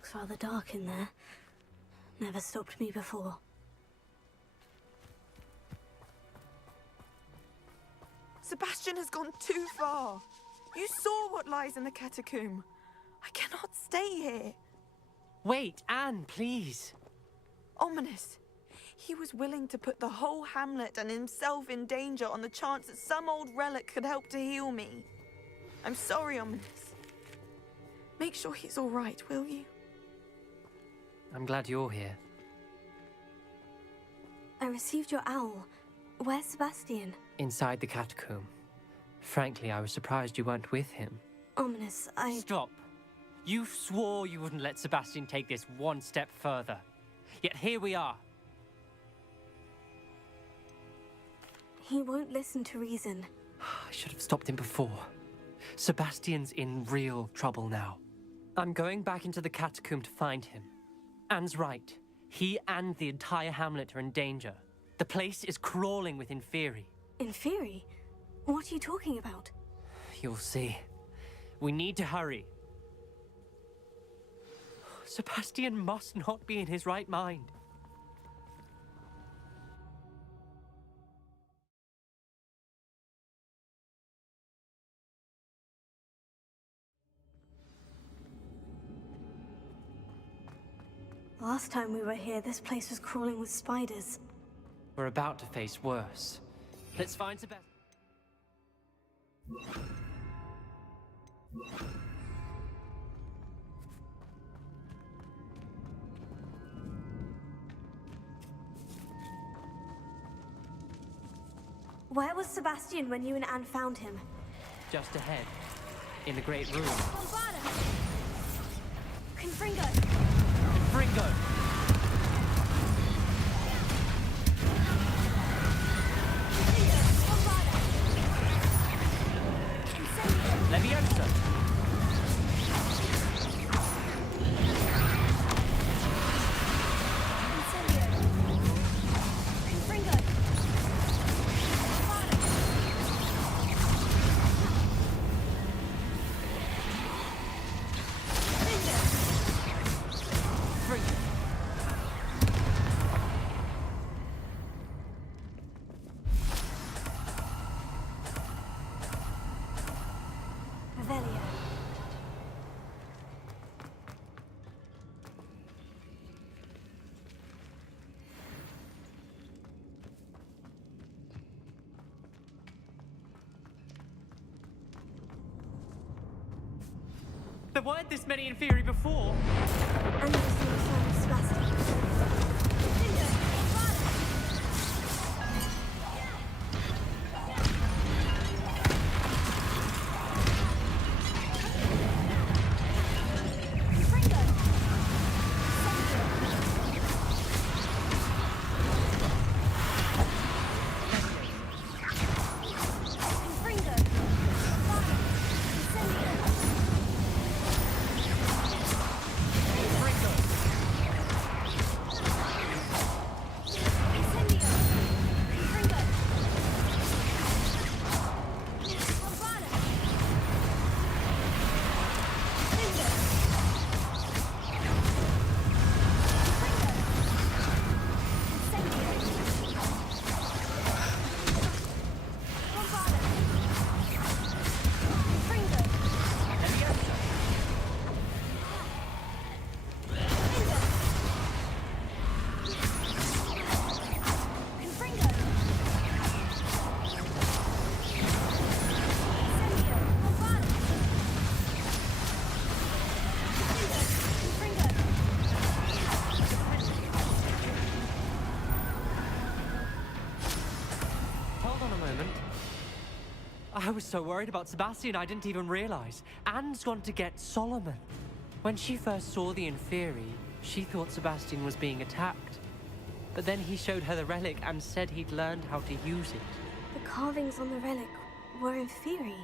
Looks rather dark in there. Never stopped me before. Sebastian has gone too far. You saw what lies in the catacomb. I cannot stay here. Wait, Anne, please. Ominous. He was willing to put the whole hamlet and himself in danger on the chance that some old relic could help to heal me. I'm sorry, Ominous. Make sure he's all right, will you? I'm glad you're here. I received your owl. Where's Sebastian? Inside the catacomb. Frankly, I was surprised you weren't with him. Ominous, Stop. You swore you wouldn't let Sebastian take this one step further. Yet here we are. He won't listen to reason. I should have stopped him before. Sebastian's in real trouble now. I'm going back into the catacomb to find him. Anne's right. He and the entire hamlet are in danger. The place is crawling with Inferi. Inferi? What are you talking about? You'll see. We need to hurry. Sebastian must not be in his right mind. Last time we were here, this place was crawling with spiders. We're about to face worse. Let's find Sebastian. Where was Sebastian when you and Anne found him? Just ahead, in the Great Room. Bombarda! Confringo! Fringo! Leviosa! Revelio. There weren't this many Inferi before. And there was no sign of Sebastian. I was so worried about Sebastian I didn't even realize. Anne's gone to get Solomon. When she first saw the Inferi, she thought Sebastian was being attacked. But then he showed her the relic and said he'd learned how to use it. The carvings on the relic were Inferi,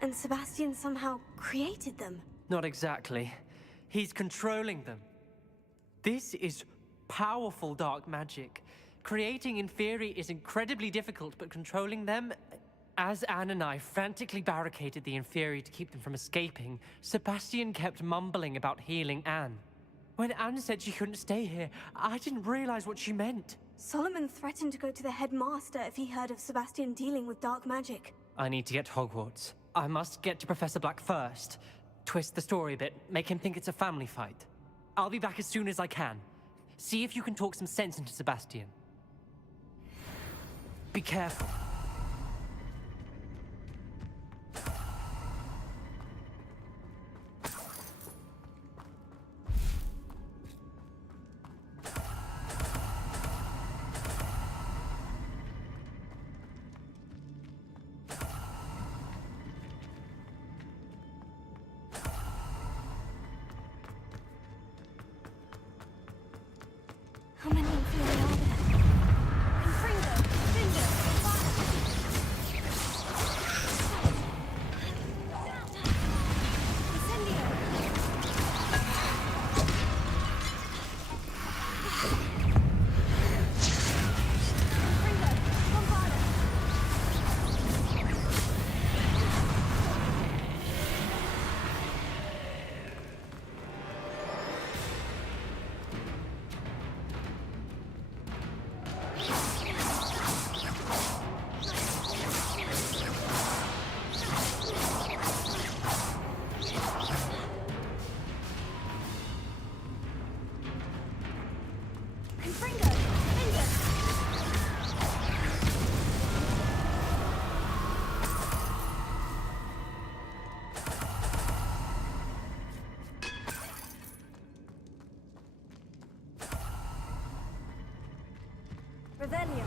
and Sebastian somehow created them. Not exactly. He's controlling them. This is powerful dark magic. Creating Inferi is incredibly difficult, but controlling them... As Anne and I frantically barricaded the Inferi to keep them from escaping, Sebastian kept mumbling about healing Anne. When Anne said she couldn't stay here, I didn't realize what she meant. Solomon threatened to go to the headmaster if he heard of Sebastian dealing with dark magic. I need to get to Hogwarts. I must get to Professor Black first. Twist the story a bit, make him think it's a family fight. I'll be back as soon as I can. See if you can talk some sense into Sebastian. Be careful. How many Inferi are there? Confringo, Finger, Incendio! Confringo, Bombarda! Confringo, Finger! Revelio.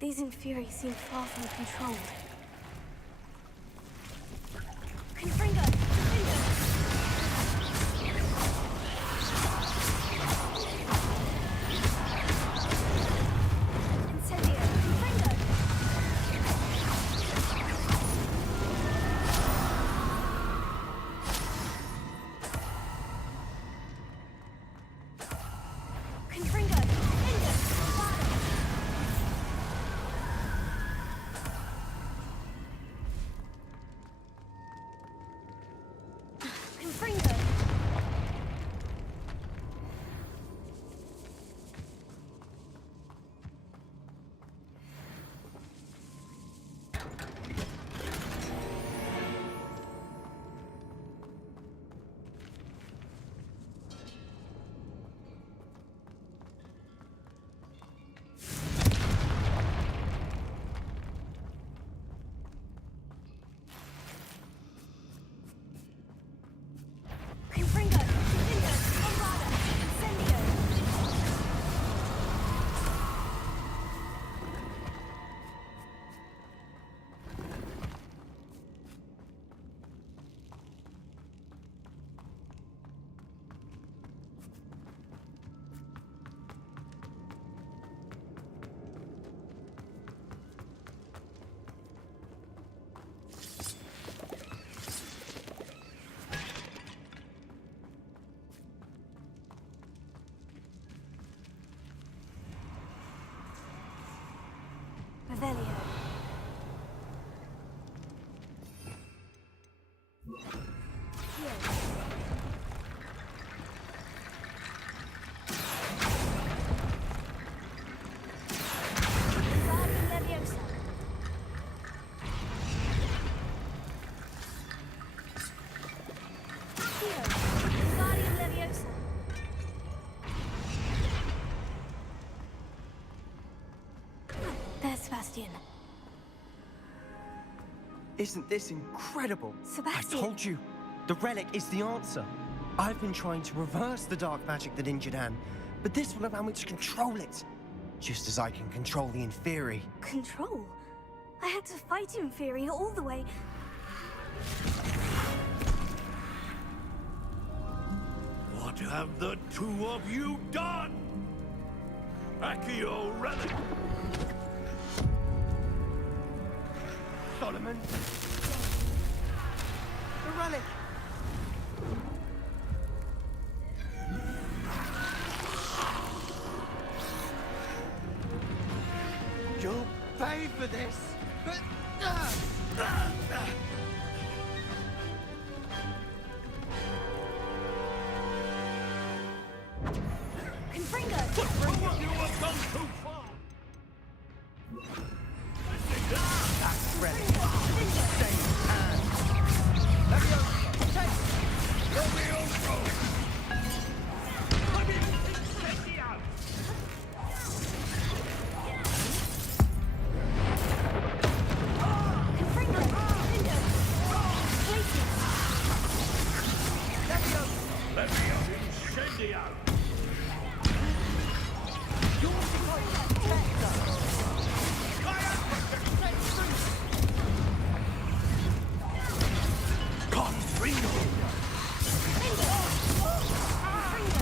These Inferi seem far from controlled. Confringo! Finger! Incendio! Confringo! Confringo! Finger! Bombarda! Confringo! Confringo! Finger! Bombarda! Incendio! Revelio. Here. Wingardium Leviosa. Here. Wingardium Leviosa. There's Sebastian. Isn't this incredible? Sebastian. I told you, the relic is the answer. I've been trying to reverse the dark magic that injured Anne, but this will allow me to control it. Just as I can control the Inferi. Control? I had to fight Inferi all the way. What have the two of you done? Accio Relic! Solomon! The relic! pay for this, but... Confringo! You have gone too far! That's Relic. Same hand. Levioso, take! Levioso! Let me incendiar! Confringo! Confringo! Places! Levioso! Levioso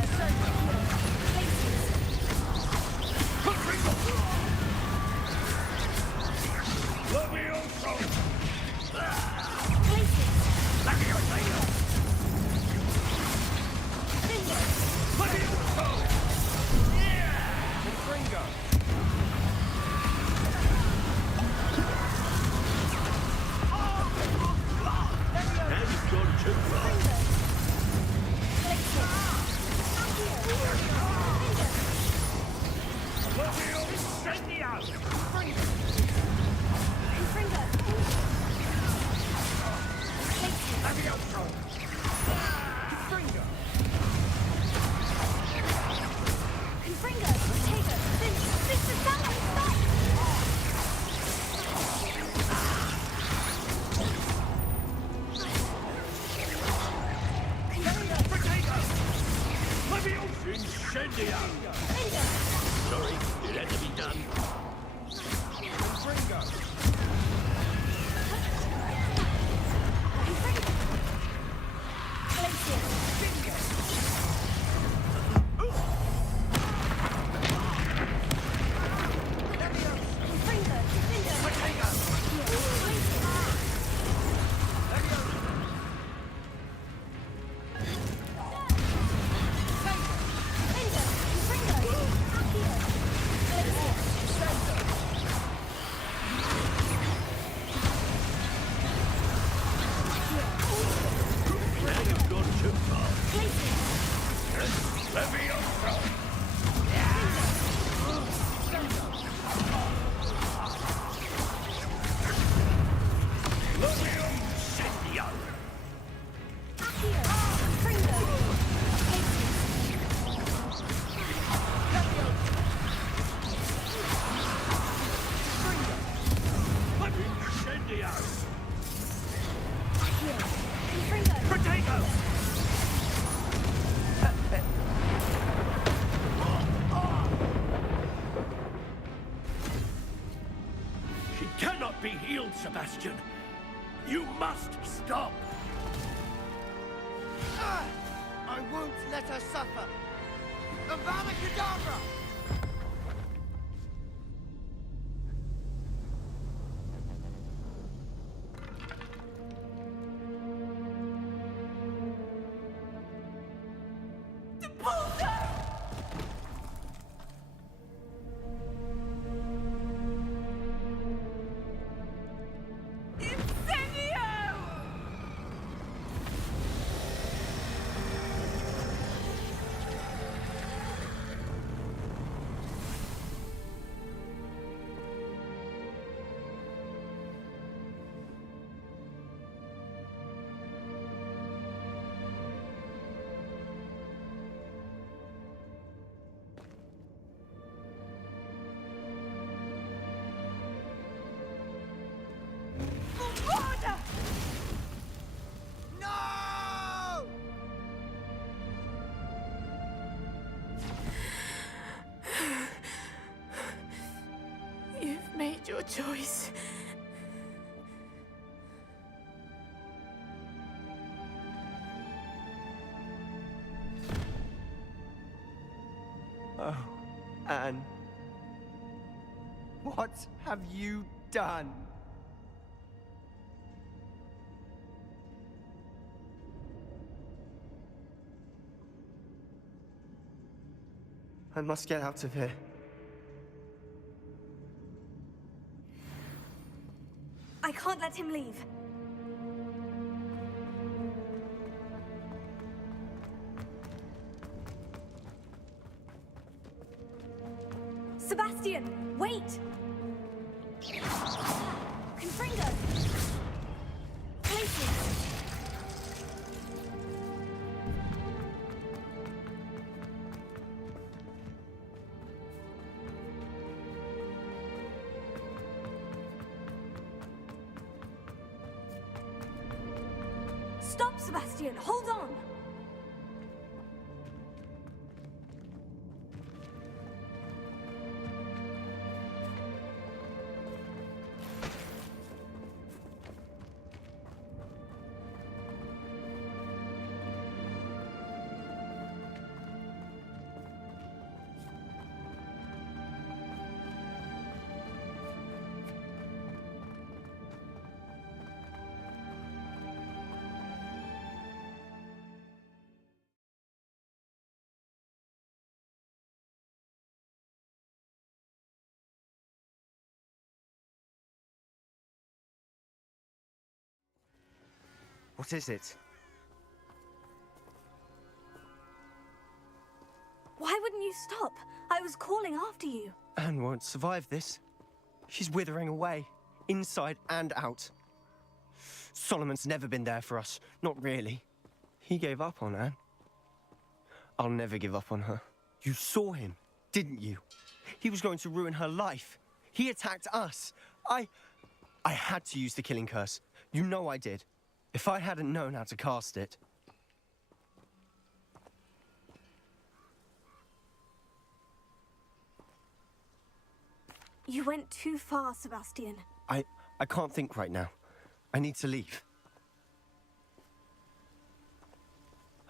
incendiar! Confringo! Confringo! Levioso! Levioso! Levioso! Confringo! And gone too far! Levioso incendiar! Levioso! Confringo! Levioso incendiar! Sorry, it had to be done. Confringo! Now you've gone too far. Levioso! Levioso incendiar! Levioso incendiar! Protego! She cannot be healed, Sebastian. You must stop. I won't let her suffer! Avada Kedavra! No! You've made your choice. Oh, Anne. What have you done? I must get out of here. I can't let him leave. Sebastian, wait! Confringo! Places! Stop, Sebastian! Hold on! What is it? Why wouldn't you stop? I was calling after you. Anne won't survive this. She's withering away, inside and out. Solomon's never been there for us, not really. He gave up on Anne. I'll never give up on her. You saw him, didn't you? He was going to ruin her life. He attacked us. I had to use the killing curse. You know I did. If I hadn't known how to cast it... You went too far, Sebastian. I can't think right now. I need to leave.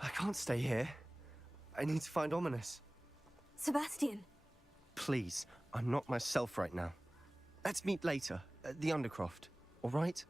I can't stay here. I need to find Ominis. Sebastian. Please, I'm not myself right now. Let's meet later, at the Undercroft, all right?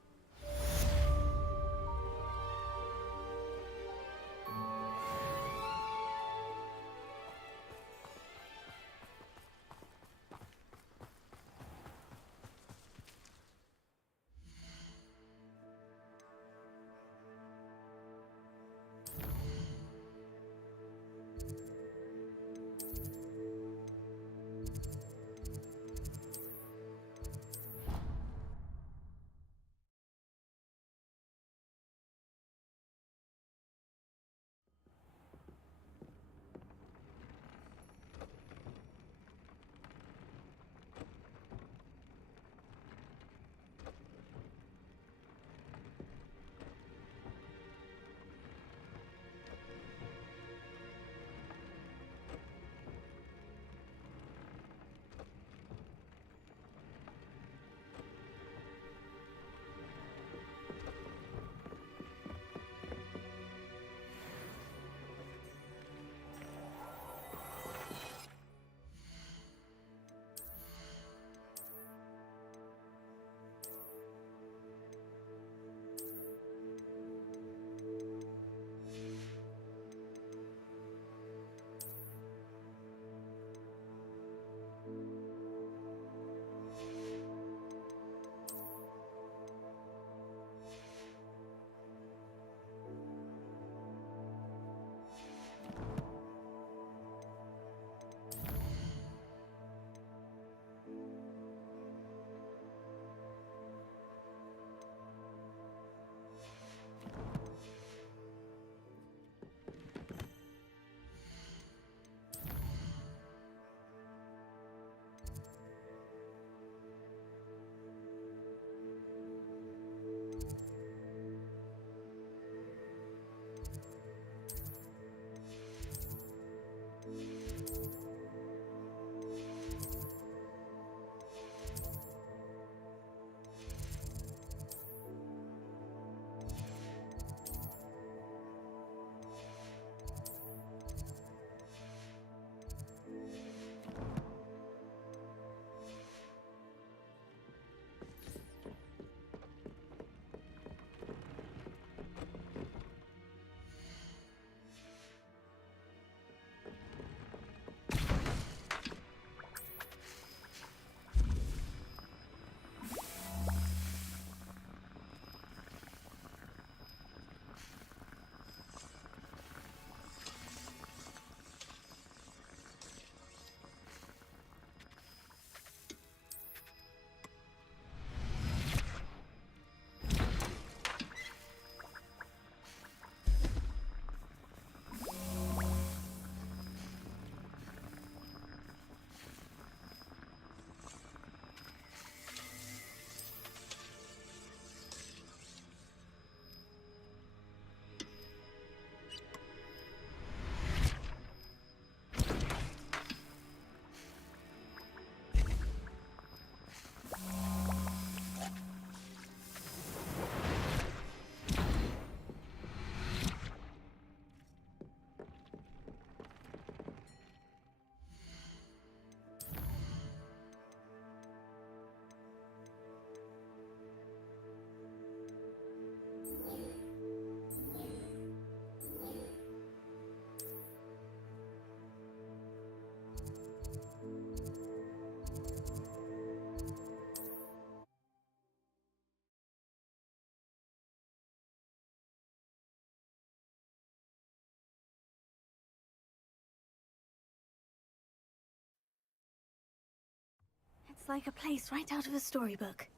Looks like a place right out of a storybook.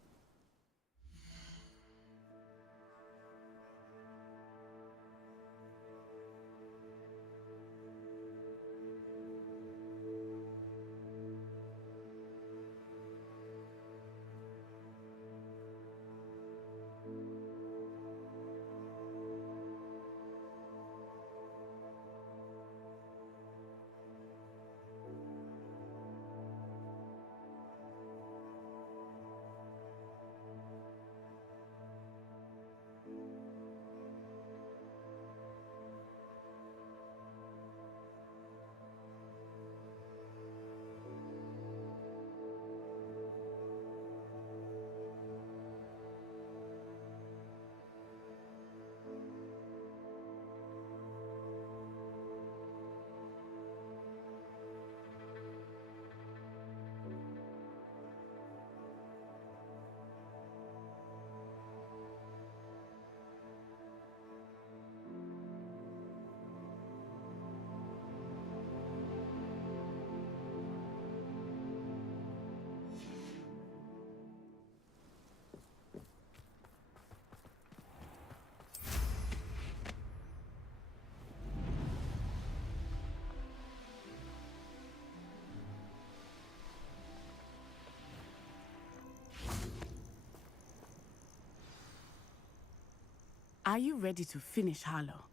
Are you ready to finish Harlow?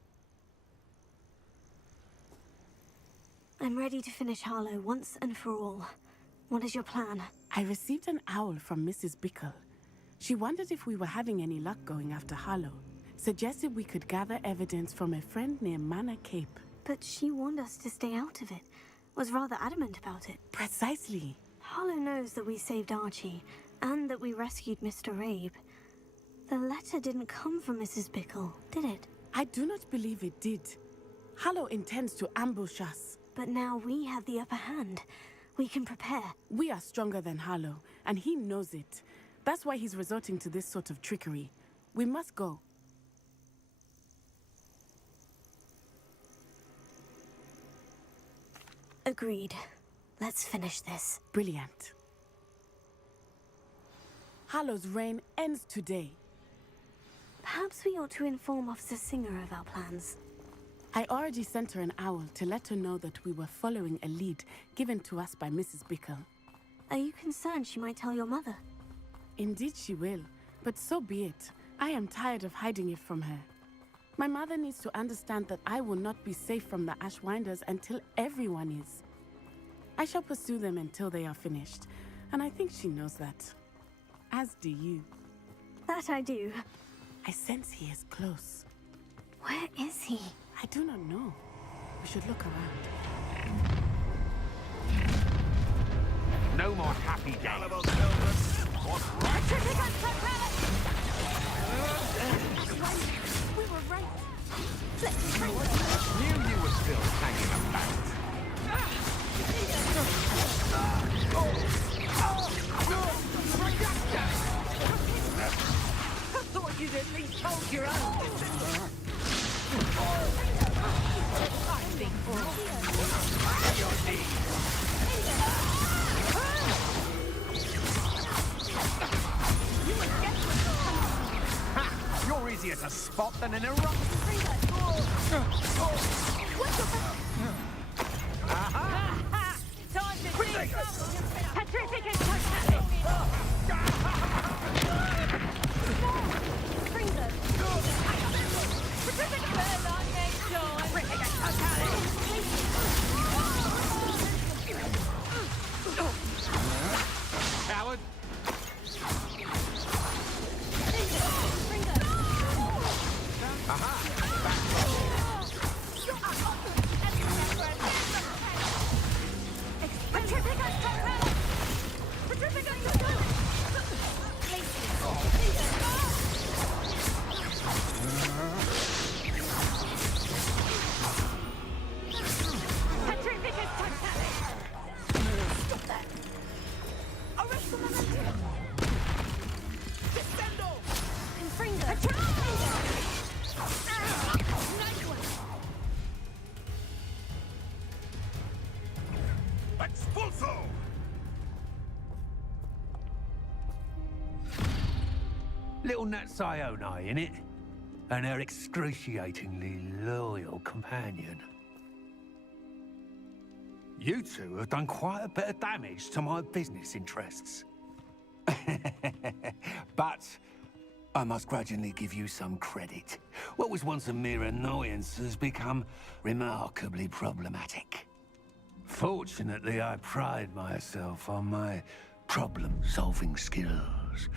I'm ready to finish Harlow once and for all. What is your plan? I received an owl from Mrs. Bickle. She wondered if we were having any luck going after Harlow. Suggested we could gather evidence from a friend near Manor Cape. But she warned us to stay out of it. Was rather adamant about it. Precisely. Harlow knows that we saved Archie, and that we rescued Mr. Rabe. The letter didn't come from Mrs. Bickle, did it? I do not believe it did. Harlow intends to ambush us. But now we have the upper hand. We can prepare. We are stronger than Harlow, and he knows it. That's why he's resorting to this sort of trickery. We must go. Agreed. Let's finish this. Brilliant. Harlow's reign ends today. Perhaps we ought to inform Officer Singer of our plans. I already sent her an owl to let her know that we were following a lead given to us by Mrs. Bickle. Are you concerned she might tell your mother? Indeed she will, but so be it. I am tired of hiding it from her. My mother needs to understand that I will not be safe from the Ashwinders until everyone is. I shall pursue them until they are finished, and I think she knows that. As do you. That I do. I sense he is close. Where is he? I do not know. We should look around. No more happy days. We were right. Knew you were still hanging about. I thought you'd at least hold your own. I think You're easier to spot than an eruption. time to see some petrific and totality. Coward. Little Natsione in it, and her excruciatingly loyal companion. You two have done quite a bit of damage to my business interests. But I must grudgingly give you some credit. What was once a mere annoyance has become remarkably problematic. Fortunately, I pride myself on my problem-solving skills.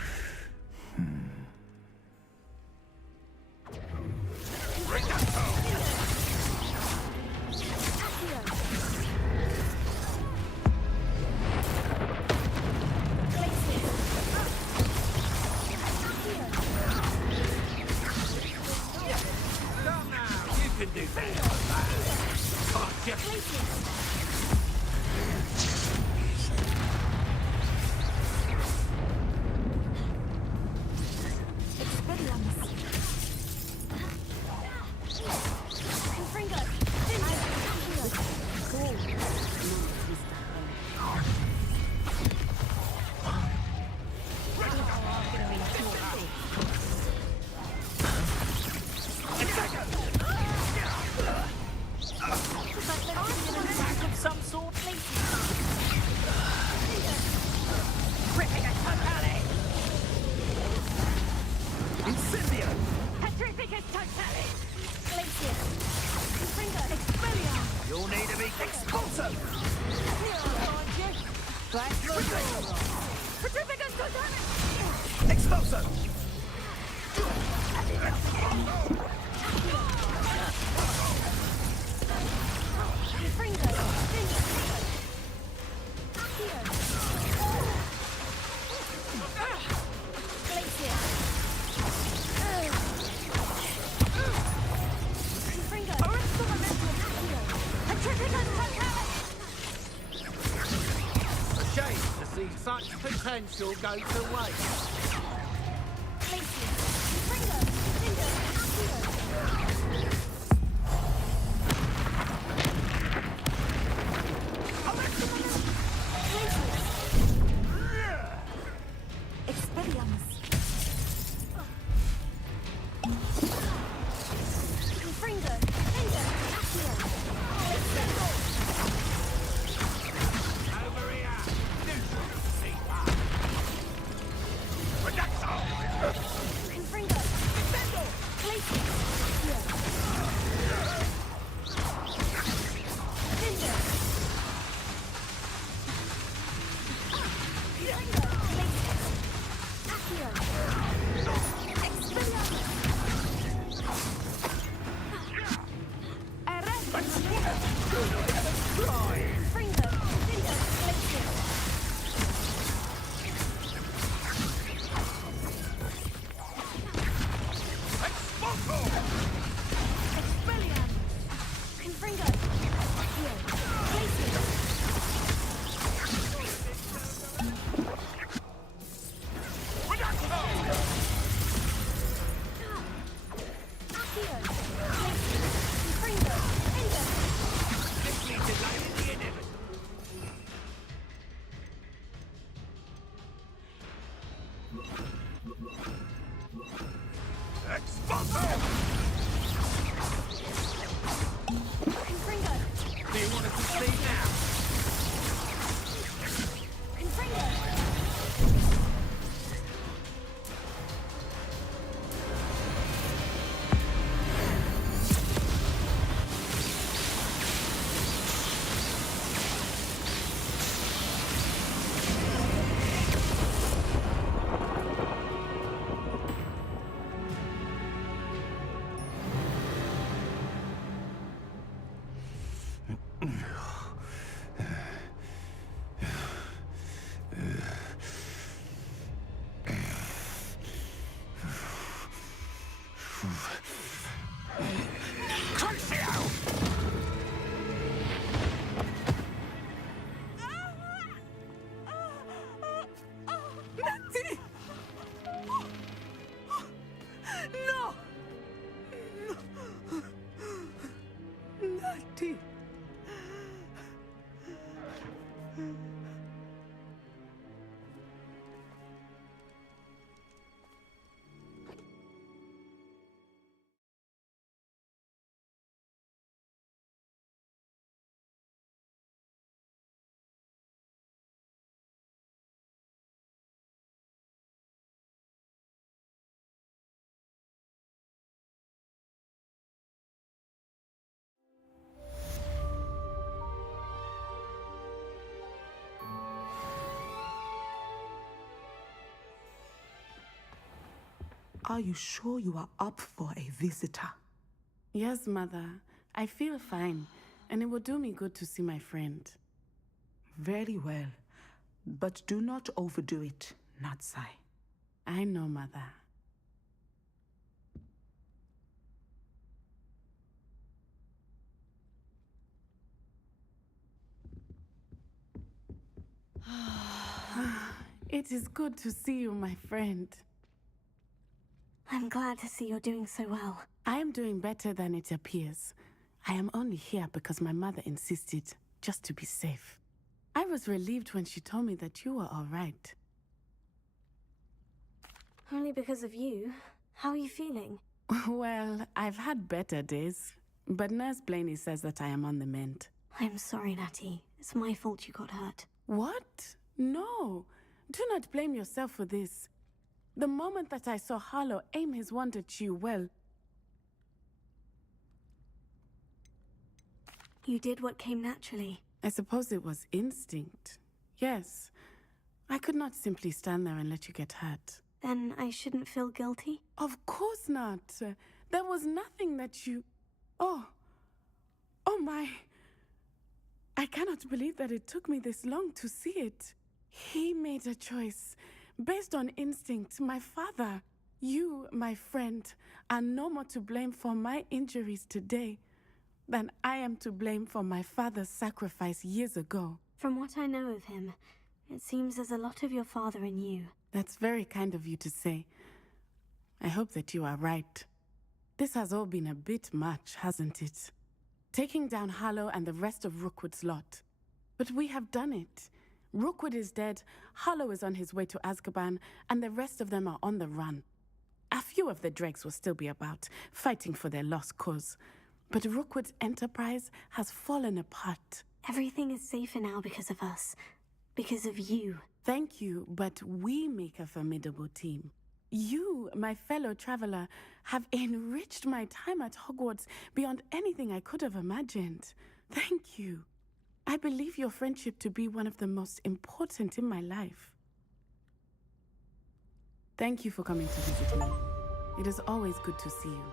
Come now, you can do better than that. Petrificus Totalis! You'll need to be expulsive. Petrificus Totalis! Explosive. A shame to see such potential go to waste. Over here. Do you want to succeed now? No! Natty! Are you sure you are up for a visitor? Yes, Mother. I feel fine, and it will do me good to see my friend. Very well. But do not overdo it, Natsai. I know, Mother. It is good to see you, my friend. I'm glad to see you're doing so well. I am doing better than it appears. I am only here because my mother insisted, just to be safe. I was relieved when she told me that you were all right. Only because of you. How are you feeling? Well, I've had better days, but Nurse Blaney says that I am on the mend. I'm sorry, Natty. It's my fault you got hurt. What? No. Do not blame yourself for this. The moment that I saw Harlow aim his wand at you, well... You did what came naturally. I suppose it was instinct. Yes. I could not simply stand there and let you get hurt. Then I shouldn't feel guilty? Of course not. There was nothing that you... Oh my... I cannot believe that it took me this long to see it. He made a choice based on instinct. My father, you, my friend, are no more to blame for my injuries today than I am to blame for my father's sacrifice years ago. From what I know of him, it seems there's a lot of your father in you. That's very kind of you to say. I hope that you are right. This has all been a bit much, hasn't it? Taking down Harlow and the rest of Rookwood's lot. But we have done it. Rookwood is dead, Harlow is on his way to Azkaban, and the rest of them are on the run. A few of the dregs will still be about, fighting for their lost cause. But Rookwood's enterprise has fallen apart. Everything is safer now because of us. Because of you. Thank you, but we make a formidable team. You, my fellow traveler, have enriched my time at Hogwarts beyond anything I could have imagined. Thank you. I believe your friendship to be one of the most important in my life. Thank you for coming to visit me. It is always good to see you.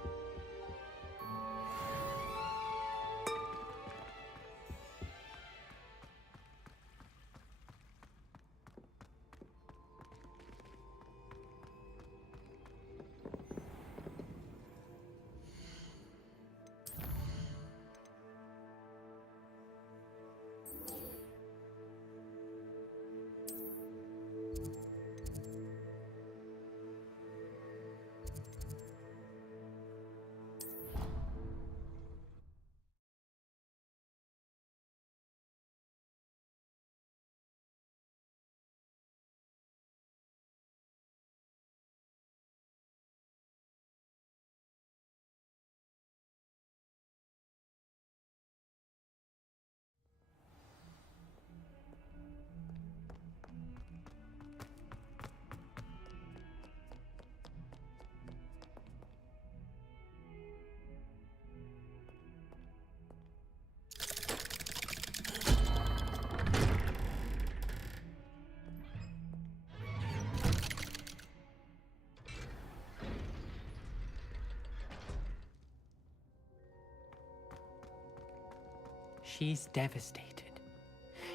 She's devastated.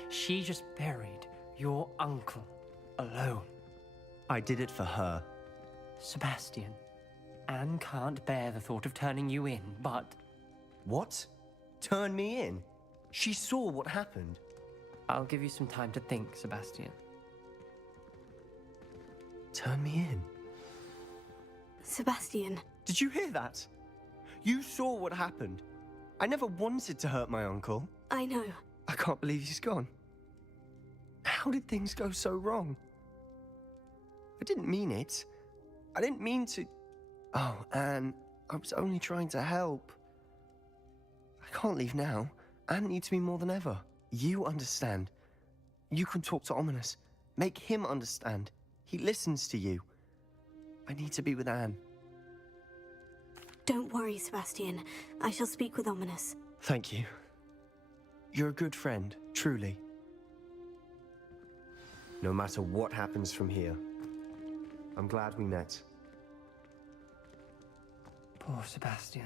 She just buried your uncle alone. I did it for her. Sebastian, Anne can't bear the thought of turning you in, but... What? Turn me in? She saw what happened. I'll give you some time to think, Sebastian. Turn me in? Sebastian. Did you hear that? You saw what happened. I never wanted to hurt my uncle. I know. I can't believe he's gone. How did things go so wrong? I didn't mean it. I didn't mean to... Oh, Anne, I was only trying to help. I can't leave now. Anne needs me more than ever. You understand. You can talk to Ominous. Make him understand. He listens to you. I need to be with Anne. Don't worry, Sebastian. I shall speak with Ominous. Thank you. You're a good friend, truly. No matter what happens from here, I'm glad we met. Poor Sebastian.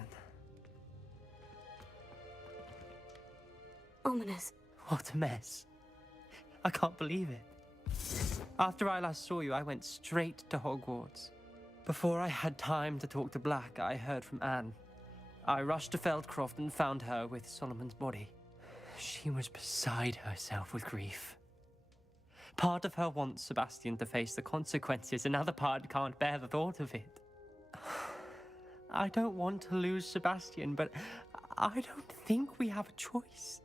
Ominous. What a mess. I can't believe it. After I last saw you, I went straight to Hogwarts. Before I had time to talk to Black, I heard from Anne. I rushed to Feldcroft and found her with Solomon's body. She was beside herself with grief. Part of her wants Sebastian to face the consequences, another part can't bear the thought of it. I don't want to lose Sebastian, but I don't think we have a choice.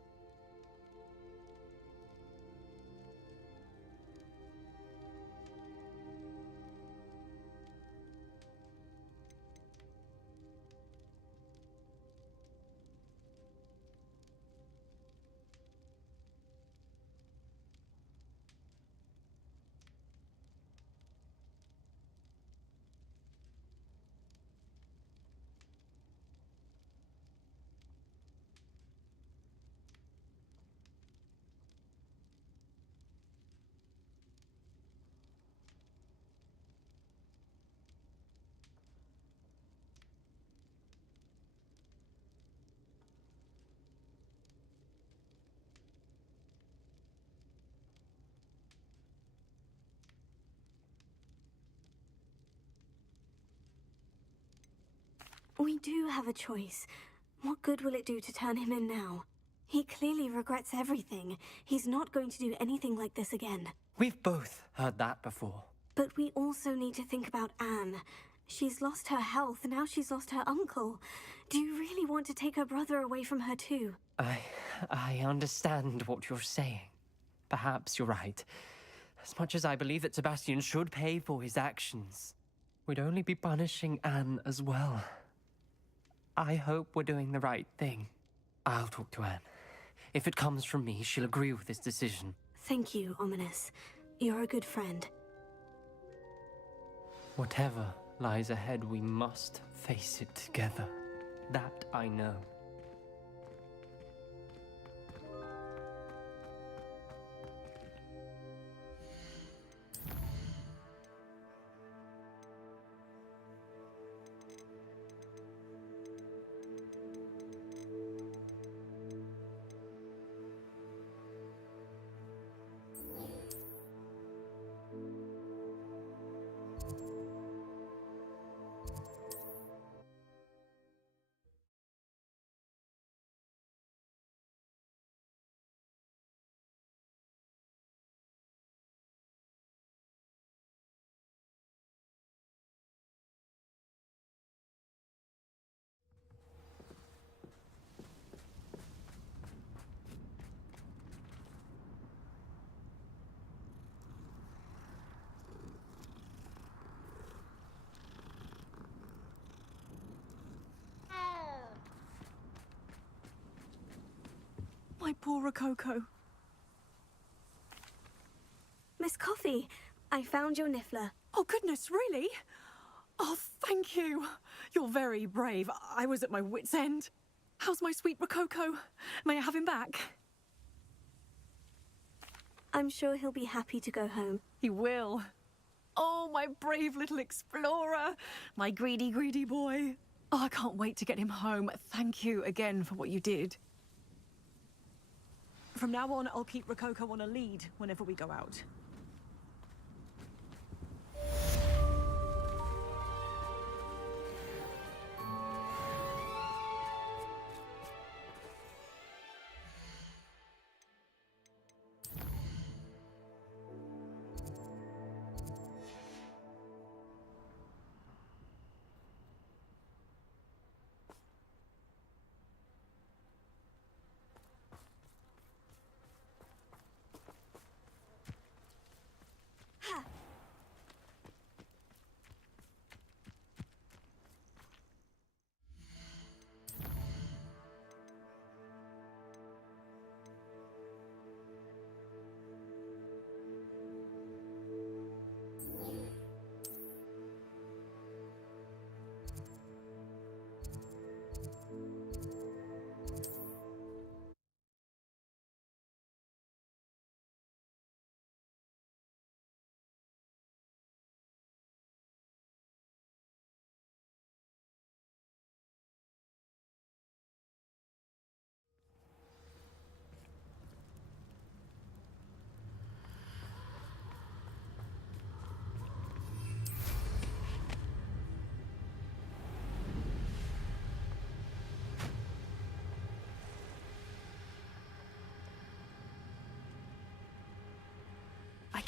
We do have a choice. What good will it do to turn him in now? He clearly regrets everything. He's not going to do anything like this again. We've both heard that before. But we also need to think about Anne. She's lost her health, now she's lost her uncle. Do you really want to take her brother away from her too? I understand what you're saying. Perhaps you're right. As much as I believe that Sebastian should pay for his actions, we'd only be punishing Anne as well. I hope we're doing the right thing. I'll talk to Anne. If it comes from me, she'll agree with this decision. Thank you, Ominous. You're a good friend. Whatever lies ahead, we must face it together. That I know. My poor Rococo. Miss Coffee, I found your Niffler. Oh, goodness, really? Oh, thank you. You're very brave. I was at my wit's end. How's my sweet Rococo? May I have him back? I'm sure he'll be happy to go home. He will. Oh, my brave little explorer. My greedy, greedy boy. Oh, I can't wait to get him home. Thank you again for what you did. From now on, I'll keep Rococo on a lead whenever we go out.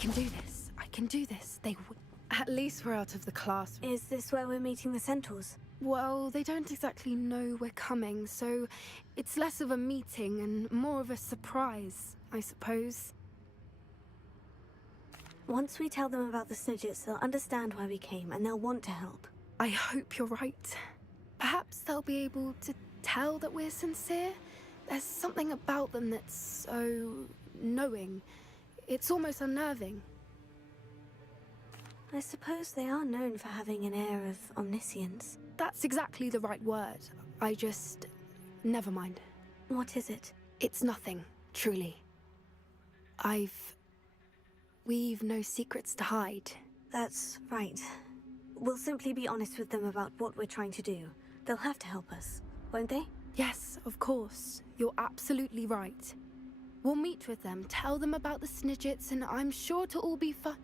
can do this. I can do this. At least we're out of the class. Is this where we're meeting the centaurs? Well, they don't exactly know we're coming, so it's less of a meeting and more of a surprise, I suppose. Once we tell them about the Snidgets, they'll understand why we came and they'll want to help. I hope you're right. Perhaps they'll be able to tell that we're sincere. There's something about them that's so knowing. It's almost unnerving. I suppose they are known for having an air of omniscience. That's exactly the right word. Never mind. What is it? It's nothing, truly. We've no secrets to hide. That's right. We'll simply be honest with them about what we're trying to do. They'll have to help us, won't they? Yes, of course. You're absolutely right. We'll meet with them, tell them about the Snidgets, and I'm sure it'll all be fun.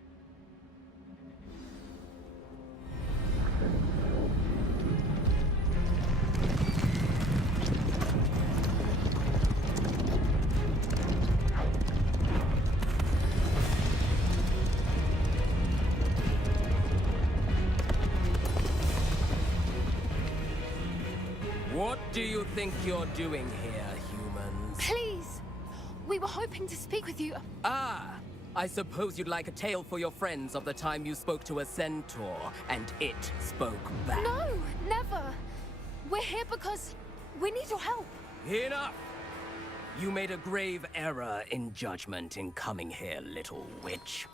What do you think you're doing here, humans? Please! We were hoping to speak with you. Ah! I suppose you'd like a tale for your friends of the time you spoke to a centaur, and it spoke back. No! Never! We're here because we need your help. Enough! You made a grave error in judgment in coming here, little witch.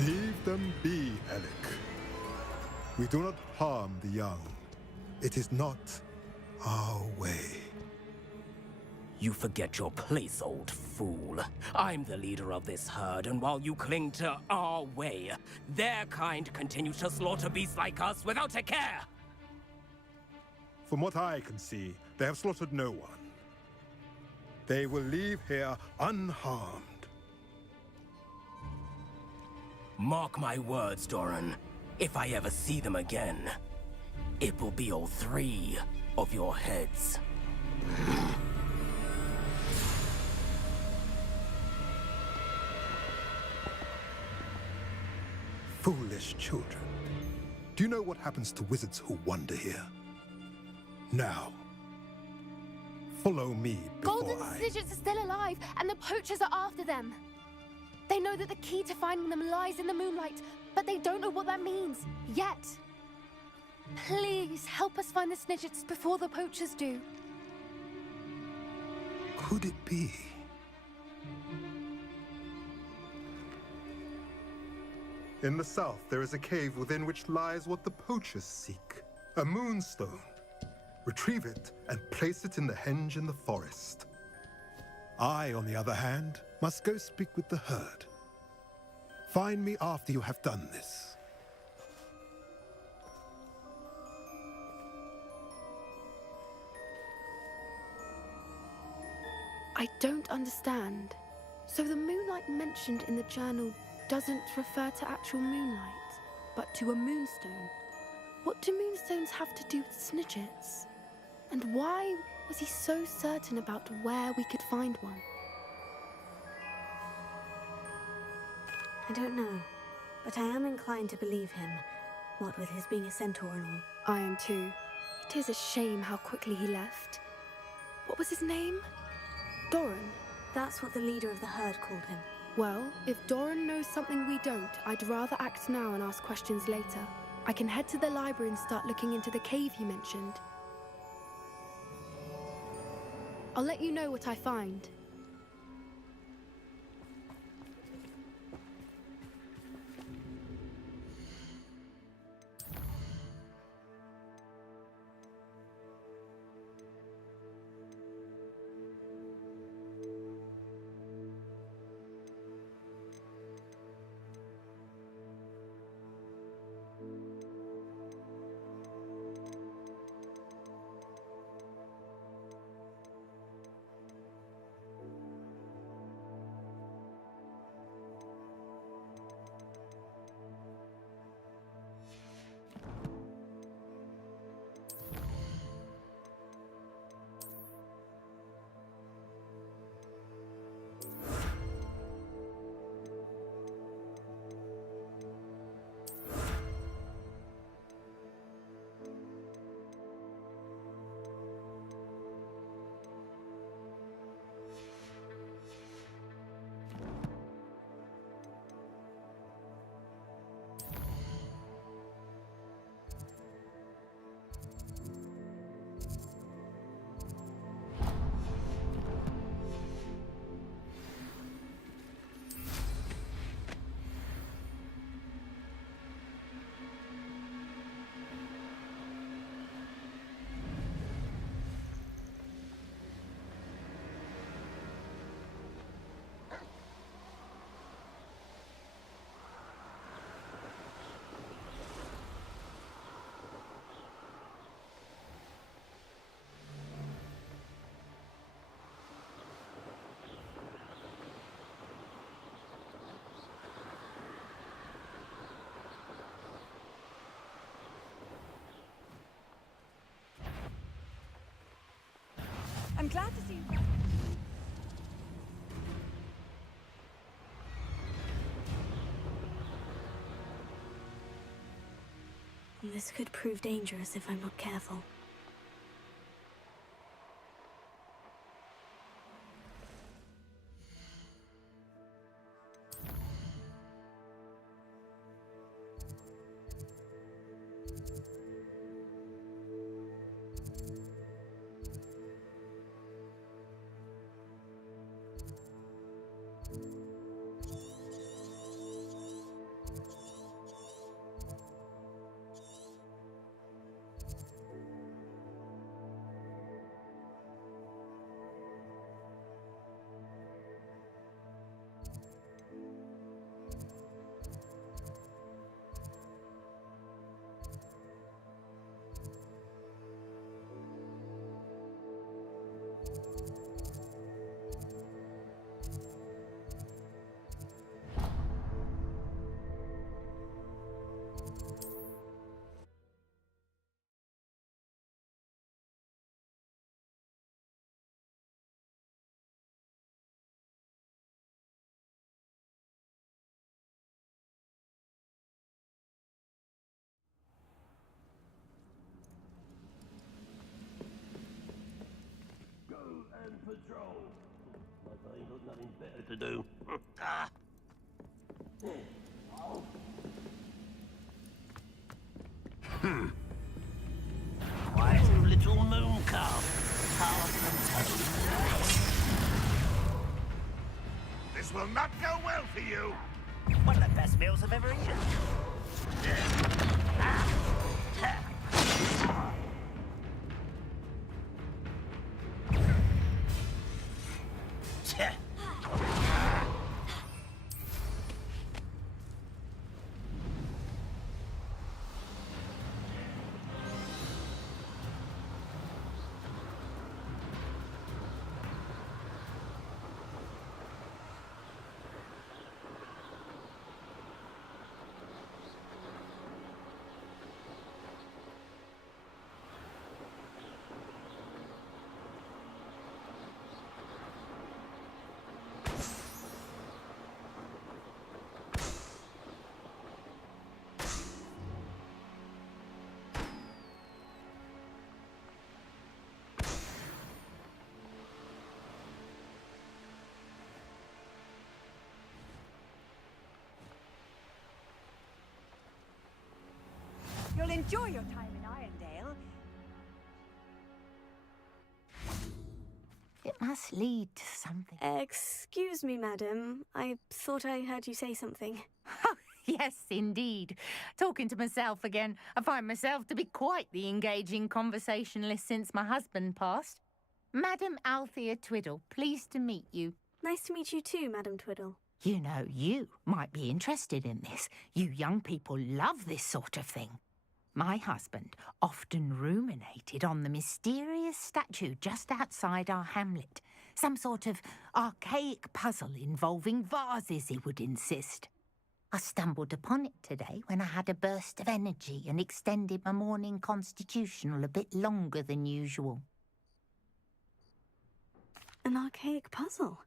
Leave them be, Alec. We do not harm the young. It is not our way. You forget your place, old fool. I'm the leader of this herd, and while you cling to our way, their kind continue to slaughter beasts like us without a care! From what I can see, they have slaughtered no one. They will leave here unharmed. Mark my words, Doran. If I ever see them again, it will be all 3 of your heads. Foolish children. Do you know what happens to wizards who wander here? Now, follow me before Golden Snidgets are still alive, and the poachers are after them. They know that the key to finding them lies in the moonlight, but they don't know what that means, yet. Please, help us find the Snidgets before the poachers do. Could it be? In the south, there is a cave within which lies what the poachers seek. A moonstone. Retrieve it and place it in the henge in the forest. I, on the other hand, must go speak with the herd. Find me after you have done this. I don't understand. So the moonlight mentioned in the journal doesn't refer to actual moonlight, but to a moonstone. What do moonstones have to do with Snidgets? And why was he so certain about where we could find one? I don't know, but I am inclined to believe him, what with his being a centaur and all. I am too. It is a shame how quickly he left. What was his name? Doran? That's what the leader of the herd called him. Well, if Doran knows something we don't, I'd rather act now and ask questions later. I can head to the library and start looking into the cave you mentioned. I'll let you know what I find. glad to see you. This could prove dangerous if I'm not careful. And patrol. Like I ain't got nothing better to do. Quiet little moon calf. Half and This will not go well for you. one of the best meals I've ever eaten. You'll enjoy your time in Irondale. It must lead to something. Excuse me, madam. I thought I heard you say something. Oh, yes, indeed. Talking to myself again. I find myself to be quite the engaging conversationalist since my husband passed. Madam Althea Twiddle, pleased to meet you. Nice to meet you too, Madam Twiddle. You know, you might be interested in this. You young people love this sort of thing. My husband often ruminated on the mysterious statue just outside our hamlet. Some sort of archaic puzzle involving vases, he would insist. I stumbled upon it today when I had a burst of energy and extended my morning constitutional a bit longer than usual. An archaic puzzle.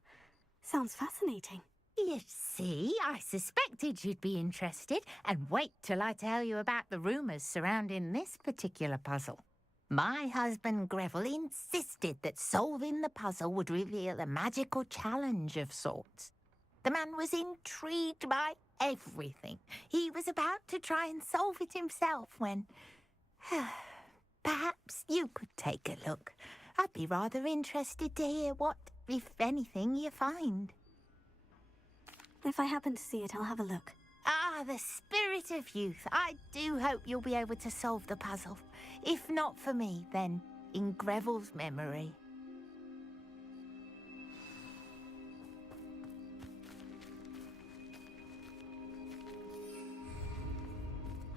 Sounds fascinating. You see, I suspected you'd be interested, and wait till I tell you about the rumours surrounding this particular puzzle. My husband Greville insisted that solving the puzzle would reveal a magical challenge of sorts. The man was intrigued by everything. He was about to try and solve it himself when... Perhaps you could take a look. I'd be rather interested to hear what, if anything, you find. If I happen to see it, I'll have a look. Ah, the spirit of youth. I do hope you'll be able to solve the puzzle. If not for me, then in Greville's memory.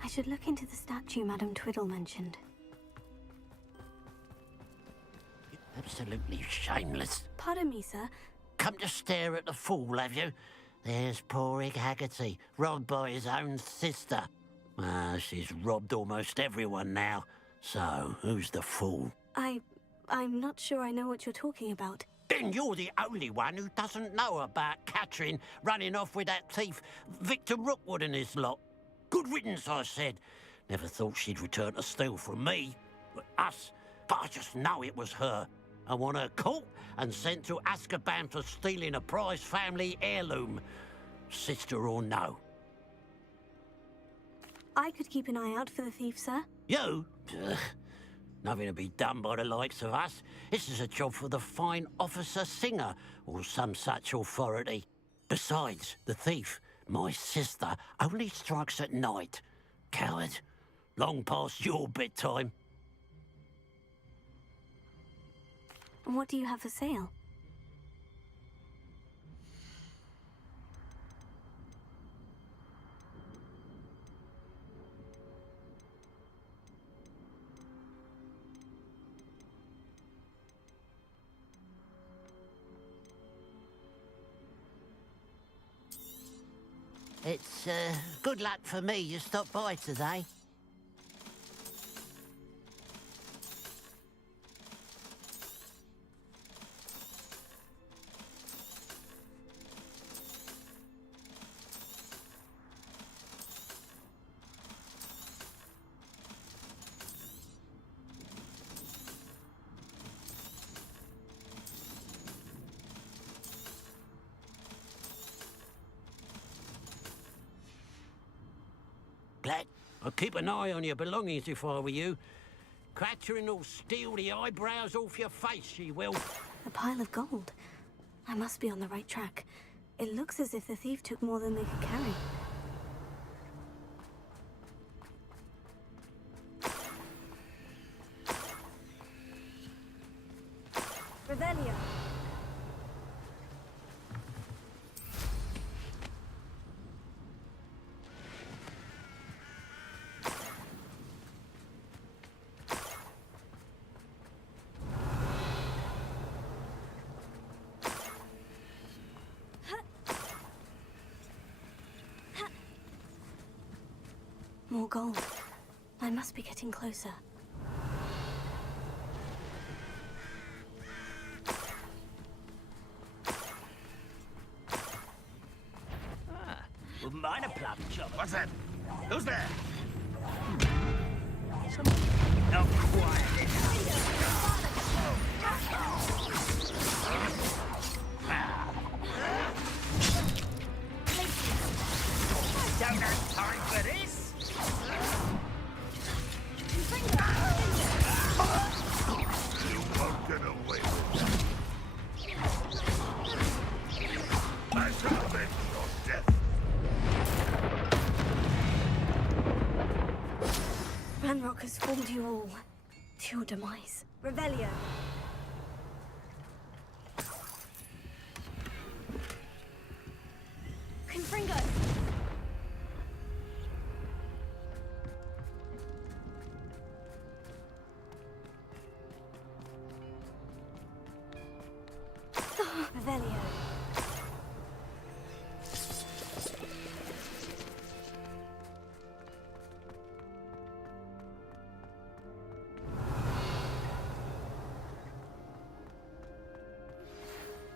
I should look into the statue Madam Twiddle mentioned. Absolutely shameless. Pardon me, sir. Come to stare at the fool, have you? There's poor Egg Haggerty, robbed by his own sister. She's robbed almost everyone now. So, who's the fool? I I'm not sure I know what you're talking about. Then you're the only one who doesn't know about Catherine running off with that thief, Victor Rookwood and his lot. Good riddance, I said. Never thought she'd return to steal from me, us, but I just know it was her. I want her caught and sent to Azkaban for stealing a prized family heirloom, sister or no. I could keep an eye out for the thief, sir. You? Ugh. Nothing to be done by the likes of us. This is a job for the fine officer Singer, or some such authority. Besides, the thief, my sister, only strikes at night. Coward. Long past your bedtime. What do you have for sale? It's, good luck for me you stopped by today. Glad. I'd keep an eye on your belongings if I were you. Catherine will steal the eyebrows off your face, she will. A pile of gold. I must be on the right track. It looks as if the thief took more than they could carry. Revelio. More gold. I must be getting closer. Wouldn't mind a plum chop. What's that? Who's there? Now quiet. Don't have time for this. You won't get away with it. I shall avenge your death. Ranrock has formed you all to your demise. Revelio. Confringo. Revelio.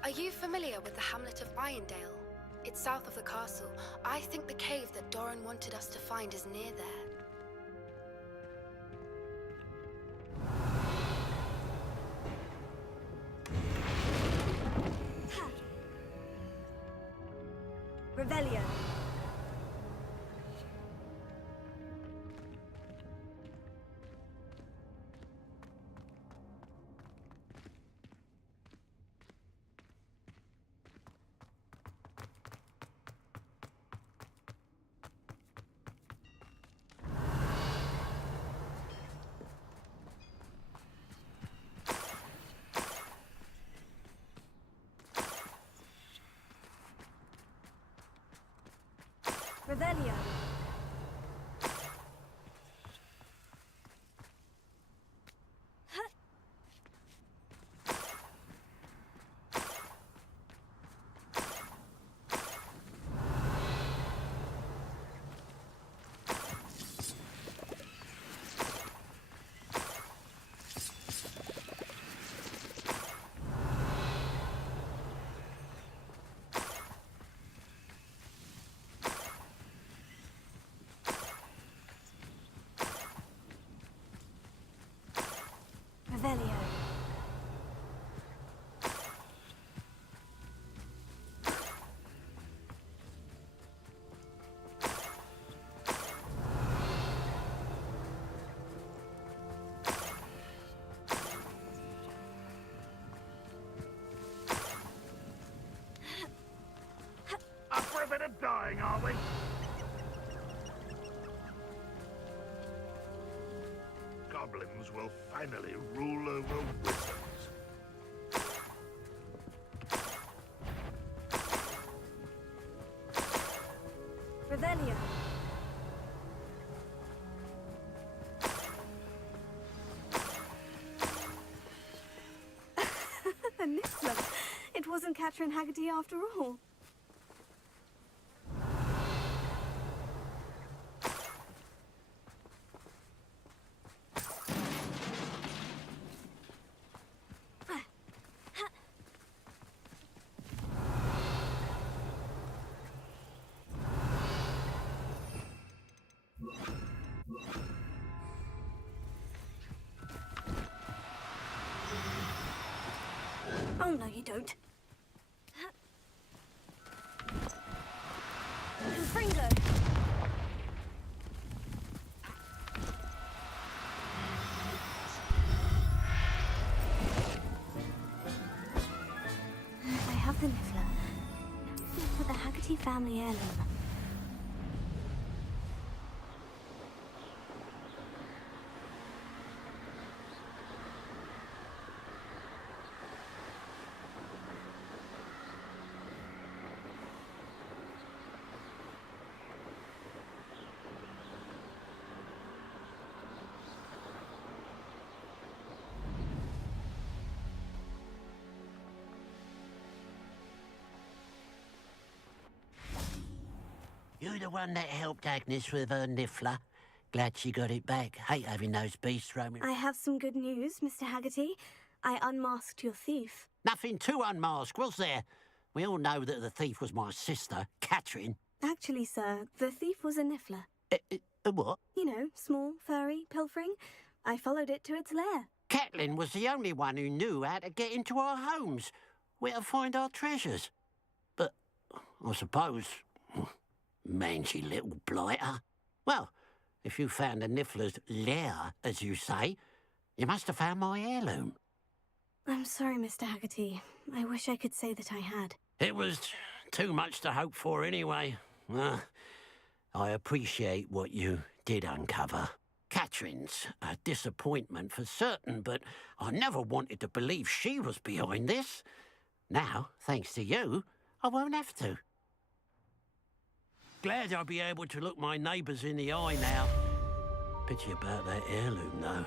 Are you familiar with the hamlet of Irondale? It's south of the castle. I think the cave that Doran wanted us to find is near there. Revelio. Revelio. tired of dying, are we? Goblins will finally rule over wizards. Revelio. A Niffler. It wasn't Catherine Haggerty after all. Oh, no, you don't. Fringo! I have the Niffler. For the Haggerty family heirloom. You the one that helped Agnes with her Niffler? Glad she got it back. Hate having those beasts roaming. I have some good news, Mr. Haggerty. I unmasked your thief. Nothing to unmask, was there? We all know that the thief was my sister, Catherine. Actually, sir, the thief was a Niffler. A what? You know, small, furry, pilfering. I followed it to its lair. Catelyn was the only one who knew how to get into our homes, where to find our treasures. But I suppose, mangy little blighter. Well, if you found the Niffler's lair, as you say, you must have found my heirloom. I'm sorry, Mr. Haggerty. I wish I could say that I had. It was too much to hope for anyway. I appreciate what you did uncover. Catherine's a disappointment for certain, but I never wanted to believe she was behind this. Now, thanks to you, I won't have to. Glad I'll be able to look my neighbours in the eye now. Pity about that heirloom, though.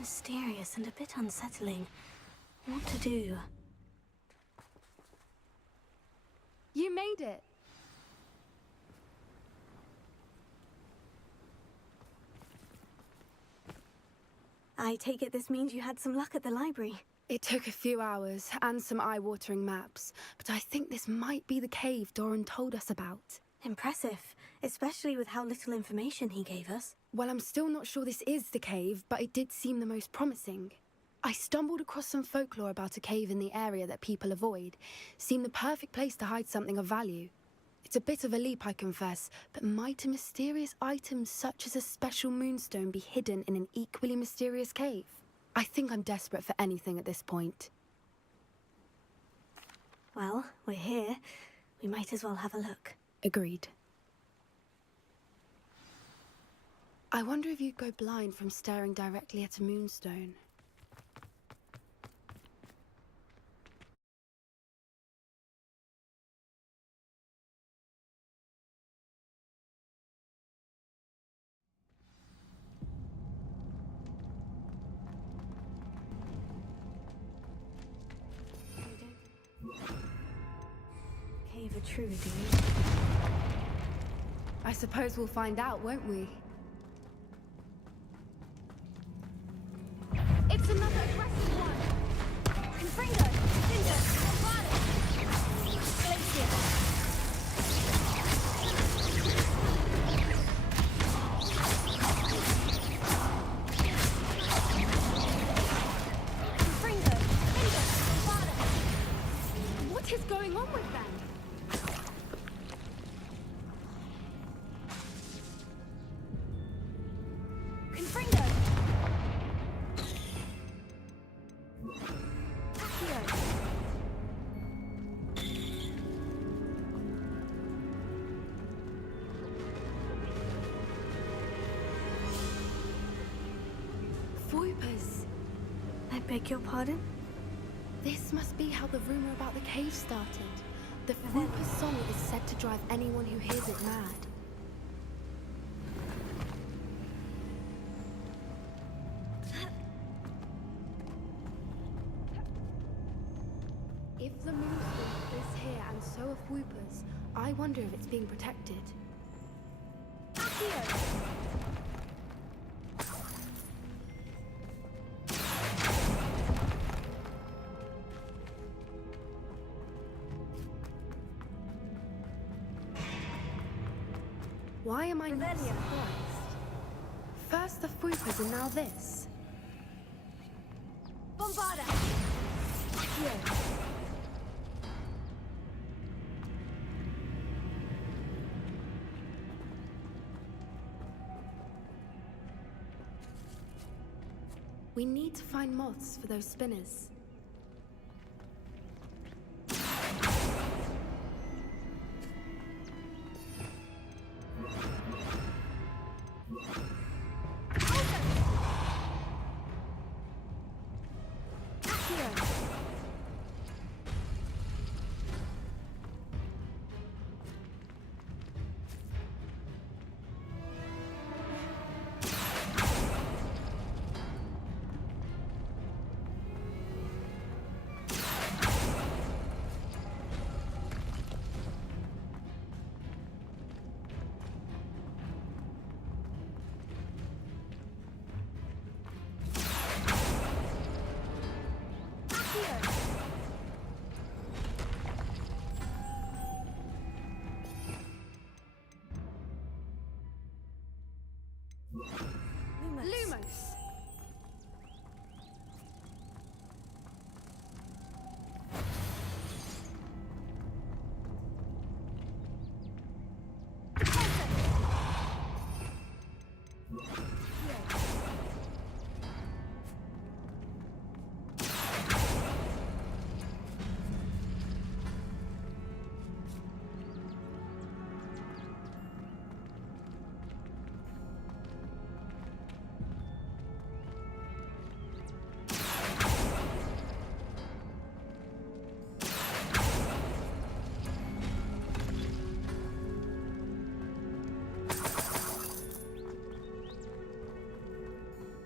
Mysterious and a bit unsettling. What to do? You made it. I take it this means you had some luck at the library. It took a few hours and some eye-watering maps, but I think this might be the cave Doran told us about. Impressive, especially with how little information he gave us. Well, I'm still not sure this is the cave, but it did seem the most promising. I stumbled across some folklore about a cave in the area that people avoid. Seemed the perfect place to hide something of value. It's a bit of a leap, I confess, but might a mysterious item such as a special moonstone be hidden in an equally mysterious cave? I think I'm desperate for anything at this point. Well, we're here. We might as well have a look. Agreed. I wonder if you'd go blind from staring directly at a moonstone. Cave of True, do you? I suppose we'll find out, won't we? It's another aggressive one! Confringo! Cinder! Bombardus! Glacier! Confringo! Cinder! Bombardus! What is going on with them? Confringo! Accio! Foipers! I beg your pardon? This must be how the rumor about the cave started. The Foipers song is said to drive anyone who hears it mad. If the moonstone is here and so are Foipers, I wonder if it's being protected. Accio! Why am I not Revelio. surprised? First the Foipers and now this. Bombarda! Accio! We need to find moths for those spinners. Lumos!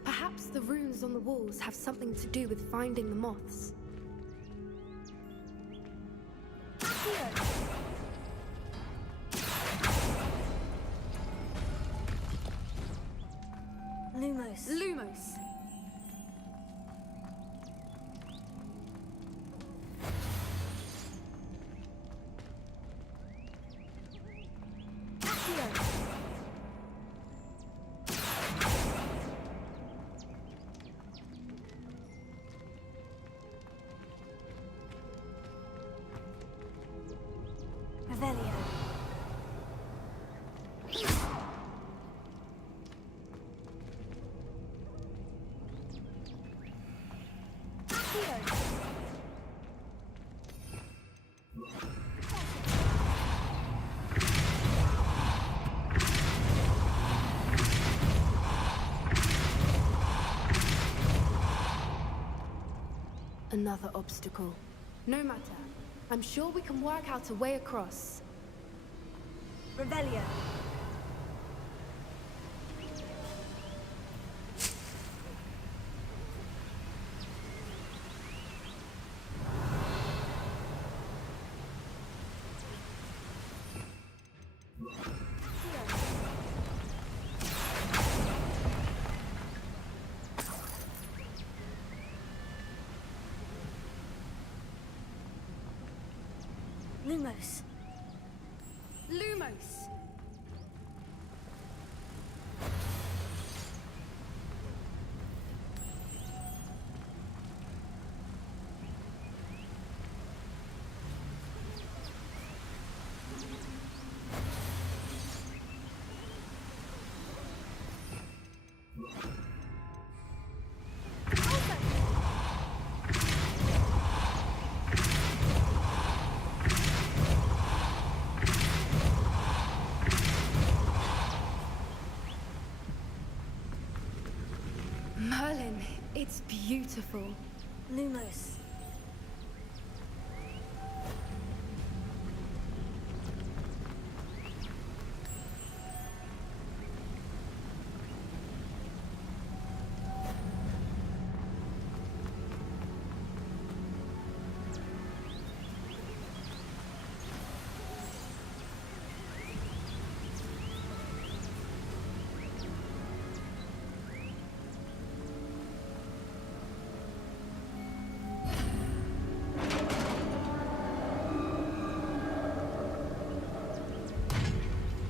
Perhaps the runes on the walls have something to do with finding the moths. Lumos. Lumos! Revelio. Another obstacle. No matter. I'm sure we can work out a way across. Revelio. Lumos. Lumos! Merlin, it's beautiful. Lumos.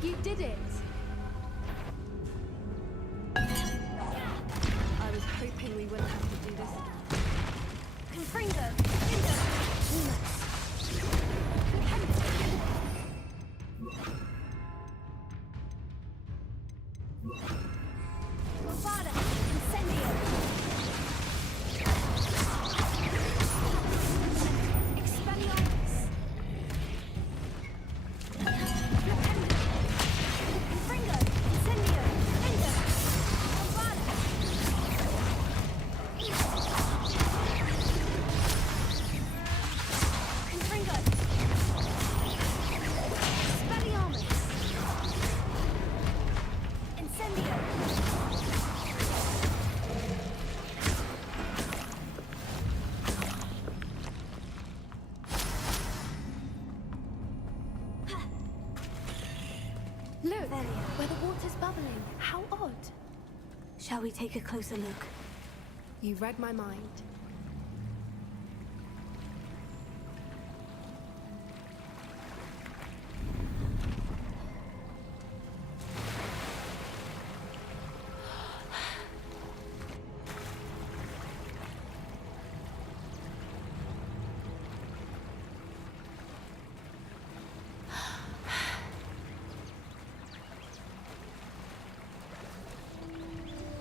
You did it! I was hoping we wouldn't have to do this again. Confringo. Finger. Lumos. Bravada. Incendio. Expelliarmus. Confringo. Incendio. Finger. Bravada. Confringo. Expelliarmus. Incendio. Look, where the water's bubbling. How odd. Shall we take a closer look? You read my mind.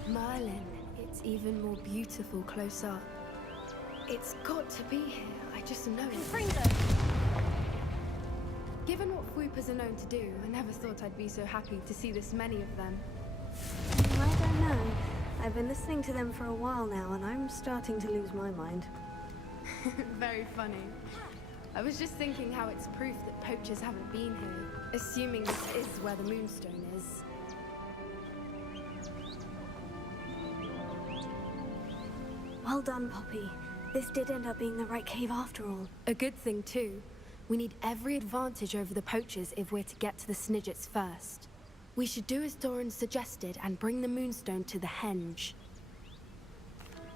Merlin, it's even more beautiful close up. It's got to be here. I just know it. Confringo. Given what Fwoopas are known to do, I never thought I'd be so happy to see this many of them. I don't know. I've been listening to them for a while now, and I'm starting to lose my mind. Very funny. I was just thinking how it's proof that poachers haven't been here, assuming this is where the Moonstone is. Well done, Poppy. This did end up being the right cave after all. A good thing, too. We need every advantage over the poachers if we're to get to the Snidgets first. We should do as Doran suggested and bring the Moonstone to the Henge.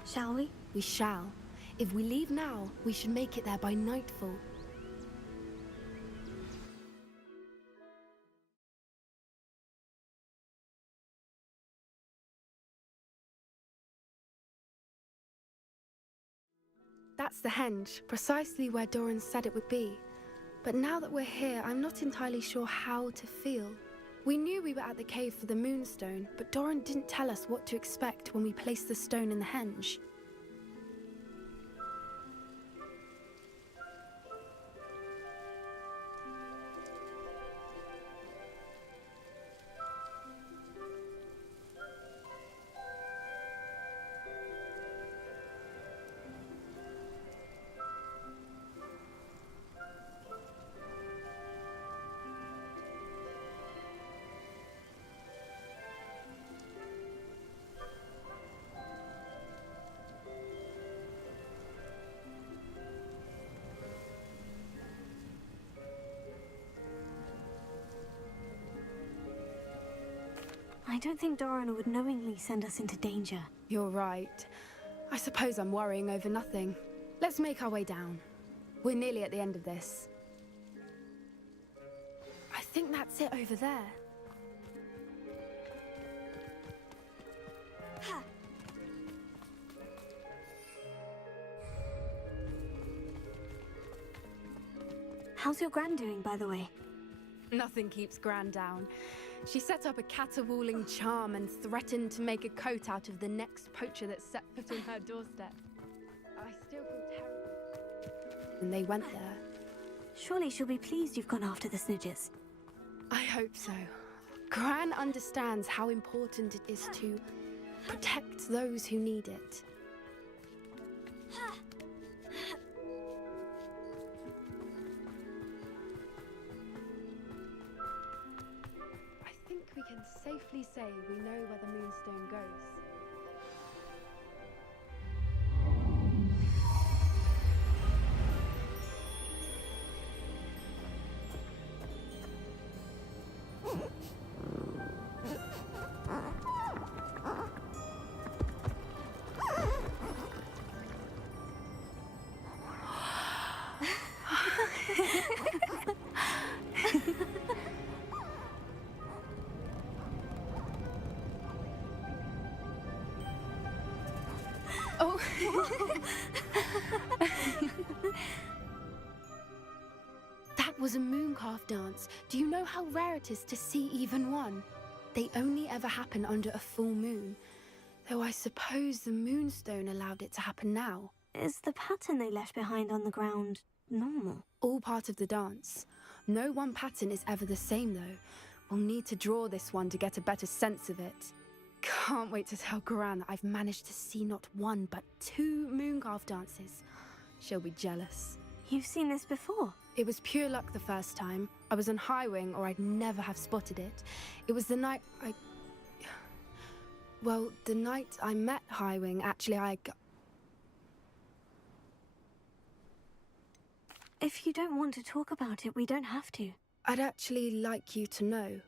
Shall we? We shall. If we leave now, we should make it there by nightfall. That's the Henge, precisely where Doran said it would be. But now that we're here, I'm not entirely sure how to feel. We knew we were at the cave for the Moonstone, but Doran didn't tell us what to expect when we placed the stone in the Henge. I don't think Doran would knowingly send us into danger. You're right. I suppose I'm worrying over nothing. Let's make our way down. We're nearly at the end of this. I think that's it over there. How's your Gran doing, by the way? Nothing keeps Gran down. She set up a caterwauling charm and threatened to make a coat out of the next poacher that set foot on her doorstep. I still feel terrible. And they went there. Surely she'll be pleased you've gone after the Snidgets. I hope so. Gran understands how important it is to protect those who need it. I think we can safely say we know where the Moonstone goes. Oh. That was a mooncalf dance. Do you know how rare it is to see even one? They only ever happen under a full moon. Though I suppose the Moonstone allowed it to happen now. Is the pattern they left behind on the ground normal? All part of the dance. No one pattern is ever the same, though. We'll need to draw this one to get a better sense of it. Can't wait to tell Gran that I've managed to see not one, but 2 mooncalf dances. She'll be jealous. You've seen this before? It was pure luck the first time. I was on Highwing, or I'd never have spotted it. It was the night Well, the night I met Highwing, actually, If you don't want to talk about it, we don't have to. I'd actually like you to know.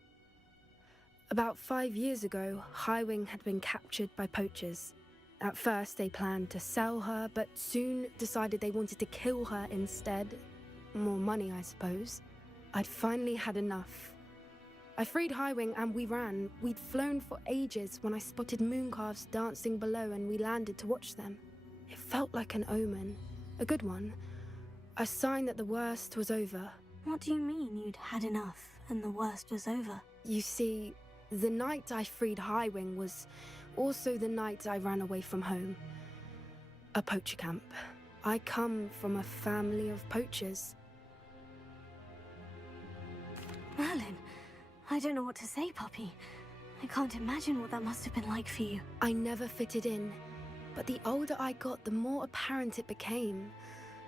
About 5 years ago, Highwing had been captured by poachers. At first, they planned to sell her, but soon decided they wanted to kill her instead. More money, I suppose. I'd finally had enough. I freed Highwing and we ran. We'd flown for ages when I spotted mooncalves dancing below and we landed to watch them. It felt like an omen. A good one. A sign that the worst was over. What do you mean you'd had enough and the worst was over? You see, the night I freed Highwing was also the night I ran away from home. A poacher camp. I come from a family of poachers. Merlin, I don't know what to say, Poppy. I can't imagine what that must have been like for you. I never fitted in, but the older I got, the more apparent it became.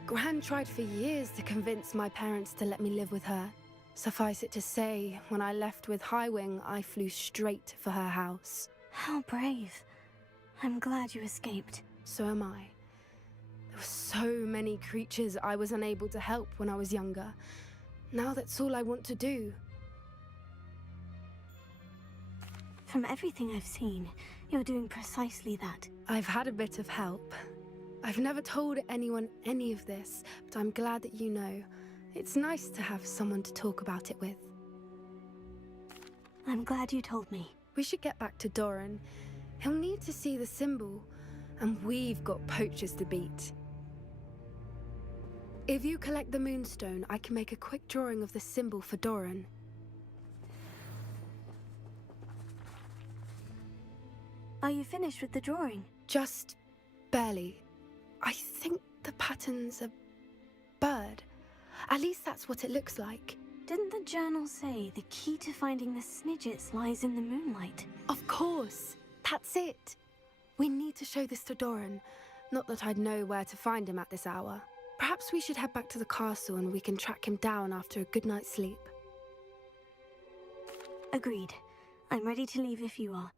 Gran tried for years to convince my parents to let me live with her. Suffice it to say, when I left with Highwing, I flew straight for her house. How brave. I'm glad you escaped. So am I. There were so many creatures I was unable to help when I was younger. Now that's all I want to do. From everything I've seen, you're doing precisely that. I've had a bit of help. I've never told anyone any of this, but I'm glad that you know. It's nice to have someone to talk about it with. I'm glad you told me. We should get back to Doran. He'll need to see the symbol, and we've got poachers to beat. If you collect the Moonstone, I can make a quick drawing of the symbol for Doran. Are you finished with the drawing? Just barely. I think the pattern's a bird. At least that's what it looks like. Didn't the journal say the key to finding the Snidgets lies in the moonlight? Of course. That's it. We need to show this to Doran. Not that I'd know where to find him at this hour. Perhaps we should head back to the castle and we can track him down after a good night's sleep. Agreed. I'm ready to leave if you are.